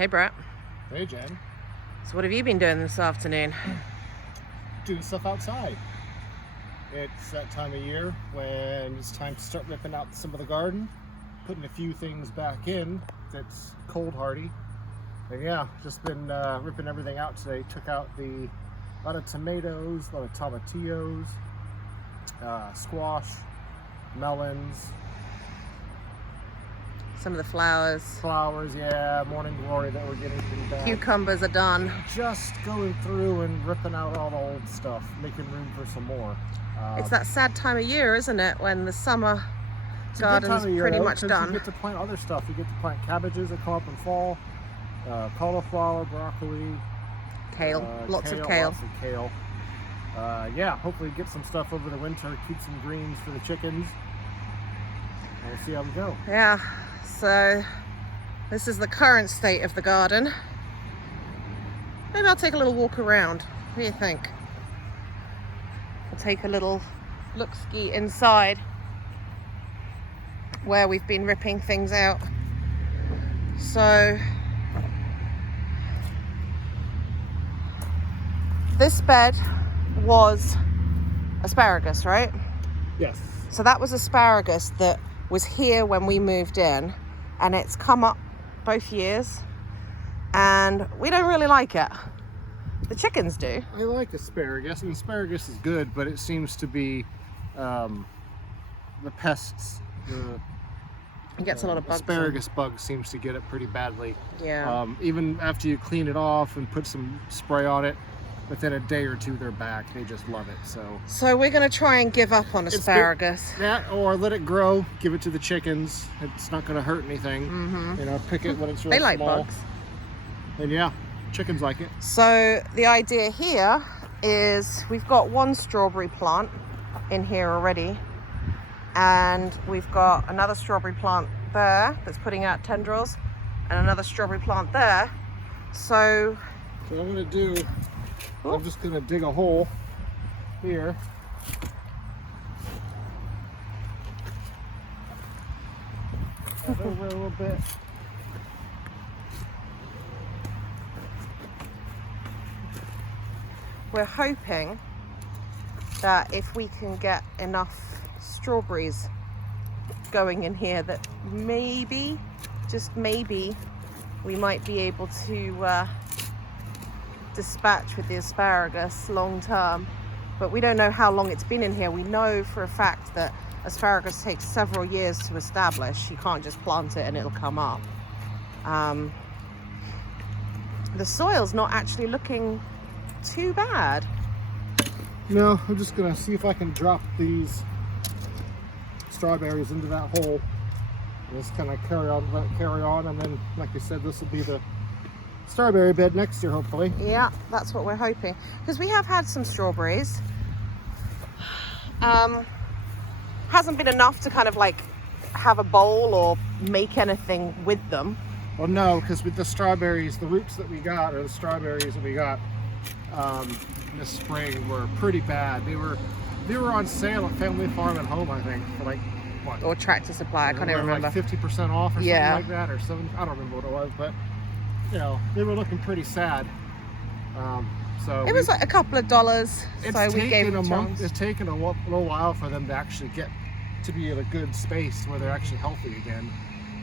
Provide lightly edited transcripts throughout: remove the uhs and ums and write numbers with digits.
Hey, Brett. Hey, Jen. So what have you been doing this afternoon? Doing stuff outside. It's that time of year when it's time to start ripping out some of the garden, putting a few things back in that's cold hardy. And yeah, just been ripping everything out today. Took out a lot of tomatoes, a lot of tomatillos, squash, melons, Some of the flowers. flowers, yeah, morning glory that we're getting pretty bad. Cucumbers are done. Just going through and ripping out all the old stuff, making room for some more. It's that sad time of year, isn't it? When the summer It's a good time garden's of year, pretty though, much 'cause done. You get to plant other stuff. You get to plant cabbages that come up in fall, cauliflower, broccoli, Kale. Lots of kale. Lots of kale. Yeah, hopefully get some stuff over the winter, keep some greens for the chickens. And we'll see how we go. Yeah. So this is the current state of the garden. Maybe I'll take a little walk around. What do you think? I'll take a little look-ski inside where we've been ripping things out. So this bed was asparagus, right? Yes. So that was asparagus that was here when we moved in, and it's come up both years, and we don't really like it. The chickens do. I like asparagus, and asparagus is good, but it seems to be the pests. It gets a lot of bugs. Asparagus bug seems to get it pretty badly. Yeah. Even after you clean it off and put some spray on it, within a day or two they're back. They just love it. So we're going to try and give up on asparagus. That, or let it grow, give it to the chickens. It's not going to hurt anything. Mm-hmm. You know, pick it when it's really They like small. bugs. And yeah, chickens like it. So the idea here is we've got one strawberry plant in here already, and we've got another strawberry plant there that's putting out tendrils, and another strawberry plant there. So So what I'm going to do, I'm just going to dig a hole here. Over a little bit. we're hoping that if we can get enough strawberries going in here, that maybe, just maybe, we might be able to dispatch with the asparagus long term. But we don't know how long it's been in here. We know for a fact that asparagus takes several years to establish. You can't just plant it and it'll come up. The soil's not actually looking too bad. No, I'm just gonna see if I can drop these strawberries into that hole. And just kind of let it carry on, and then, like I said, this will be the strawberry bed next year, hopefully. Yeah, that's what we're hoping. Because we have had some strawberries. Hasn't been enough to kind of like have a bowl or make anything with them. Well, no, because with the strawberries, the roots that we got, or the strawberries that we got this spring, were pretty bad. They were on sale at Family Farm and Home, I think, for like what? Or Tractor Supply, I can't even remember. Like 50% off or Yeah. something like that, or 7. I don't remember what it was, but you know, they were looking pretty sad. So It was like a couple of dollars, so we gave them a chance. It's taken a little while for them to actually get to be in a good space where they're actually healthy again.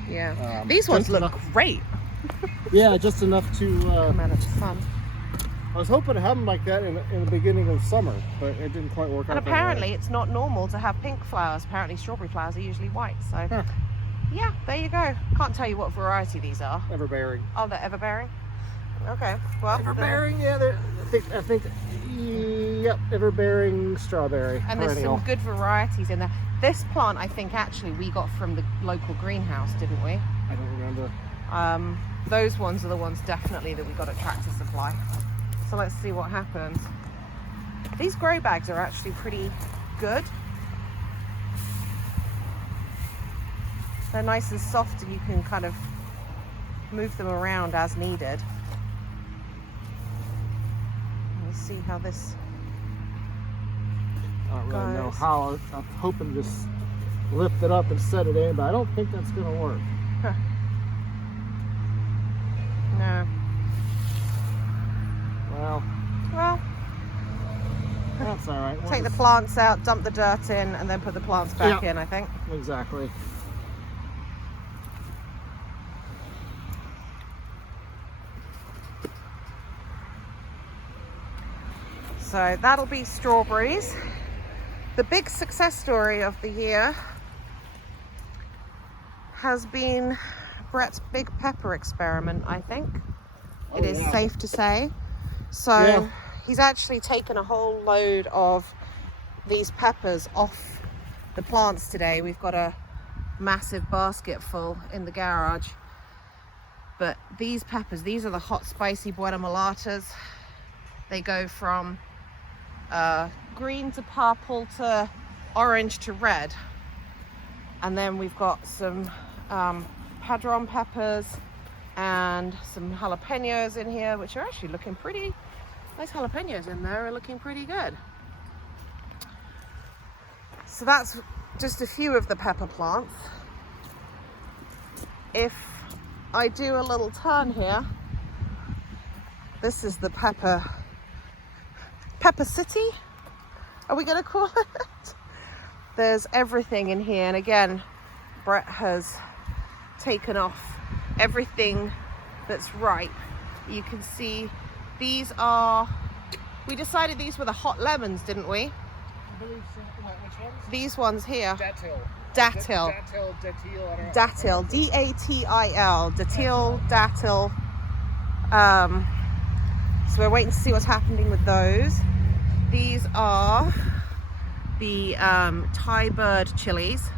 Yeah, these ones just look enough- great. Yeah, just enough to. Man, it's fun. I was hoping to have them like that in the beginning of summer, but it didn't quite work And out. apparently it's not normal to have pink flowers. Apparently strawberry flowers are usually white. So Huh. yeah, there you go. Can't tell you what variety these are. Everbearing. Oh, they're everbearing? Okay, well. Everbearing, yeah. I think, yep, everbearing strawberry. And there's perennial. some good varieties in there. This plant, I think, actually, we got from the local greenhouse, didn't we? I don't remember. Those ones are the ones definitely that we got at Tractor Supply. So let's see what happens. These grow bags are actually pretty good. They're nice and soft, and you can kind of move them around as needed. Let's see how this I don't really know goes. how. I'm hoping to just lift it up and set it in, but I don't think that's going to work. No, take the plants out, dump the dirt in, and then put the plants back in, I think. Exactly. So that'll be strawberries. The big success story of the year has been Brett's big pepper experiment, I think. It is safe to say. So he's actually taken a whole load of these peppers off the plants today. We've got a massive basket full in the garage. But these peppers, these are the hot spicy Buena Mulatas. They go from green to purple to orange to red. And then we've got some padron peppers and some jalapenos in here, which are actually looking pretty nice. Jalapenos in there are looking pretty good. So that's just a few of the pepper plants. If I do a little turn here, this is the Pepper City, are we going to call it? There's everything in here, and again, Brett has taken off everything that's ripe. You can see these are, we decided these were the hot lemons, didn't we? I believe so. Which ones? These ones here. Datil. Datil. Datil. D-A-T-I-L. Datil. So we're waiting to see what's happening with those. These are the Thai bird chilies,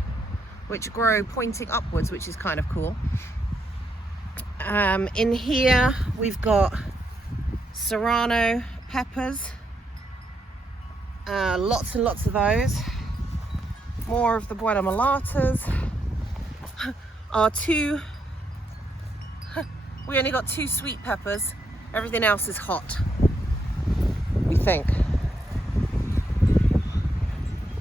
which grow pointing upwards, which is kind of cool. In here we've got serrano peppers, lots and lots of those. More of the Buena Mulatas. We only got 2 sweet peppers. Everything else is hot, we think.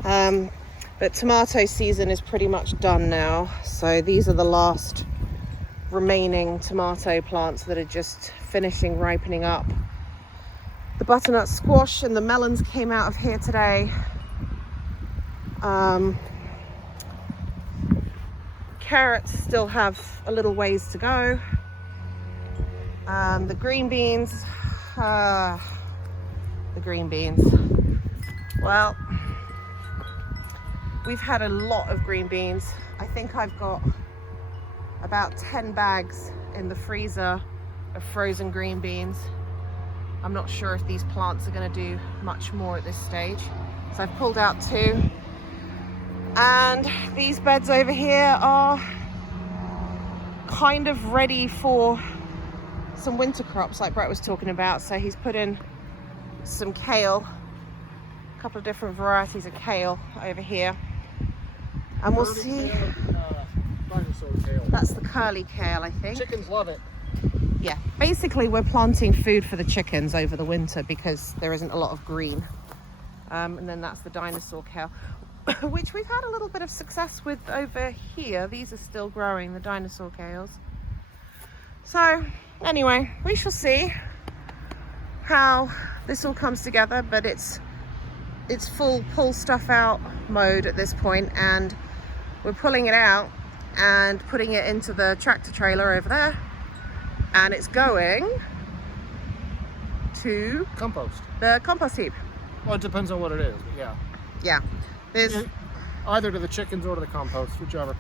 But tomato season is pretty much done now. So these are the last remaining tomato plants that are just finishing ripening up. The butternut squash and the melons came out of here today. Carrots still have a little ways to go. The green beans, well, we've had a lot of green beans. I think I've got about 10 bags in the freezer of frozen green beans. I'm not sure if these plants are going to do much more at this stage. So I've pulled out 2. And these beds over here are kind of ready for some winter crops like Brett was talking about. So he's put in some kale, a couple of different varieties of kale over here. And we'll see. Dinosaur kale. That's the curly kale, I think. Chickens love it. Yeah, basically we're planting food for the chickens over the winter because there isn't a lot of green. And then that's the dinosaur kale, which we've had a little bit of success with over here. These are still growing, the dinosaur kales. So anyway, we shall see how this all comes together, but it's full pull stuff out mode at this point, and we're pulling it out and putting it into the tractor trailer over there, and it's going to Compost. the compost heap. Well, it depends on what it is, but Yeah, there's either to the chickens or to the compost, whichever.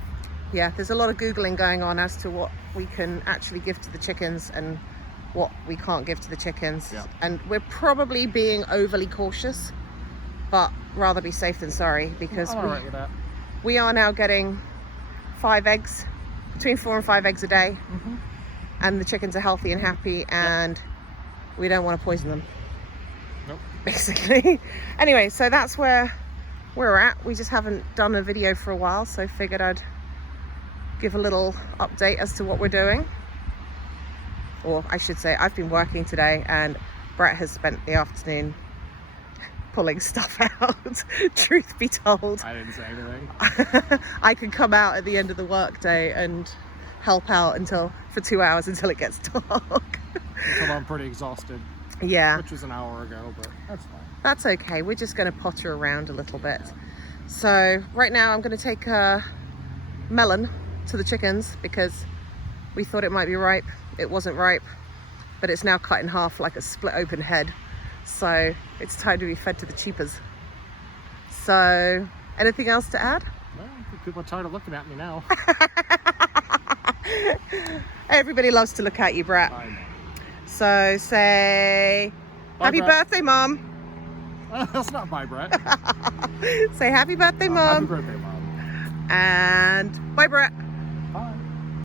there's a lot of Googling going on as to what we can actually give to the chickens and what we can't give to the chickens. Yeah. And we're probably being overly cautious, but rather be safe than sorry, because I'm all right with that. we are now getting 5 eggs, between 4 and 5 eggs a day. Mm-hmm. And the chickens are healthy and happy, and we don't want to poison them. Nope. Basically. Anyway, so that's where we're at. We just haven't done a video for a while, so figured I'd give a little update as to what we're doing. Or I should say, I've been working today and Brett has spent the afternoon pulling stuff out. Truth be told, I didn't say anything. I could come out at the end of the workday and help out for 2 hours until it gets dark. Until I'm pretty exhausted. Yeah. which was an hour ago, but that's fine. That's okay. We're just going to potter around a little bit. So right now I'm going to take a melon to the chickens because we thought it might be ripe. It wasn't ripe, but it's now cut in half like a split open head. So it's time to be fed to the cheapers. So anything else to add? Well, I think people are tired of looking at me now. Everybody loves to look at you, Brett. I know. So say, Bye, happy Brett. birthday, Mom. That's not bye, Brett. Say happy birthday, Happy Mom. birthday, Mom. And bye, Brett.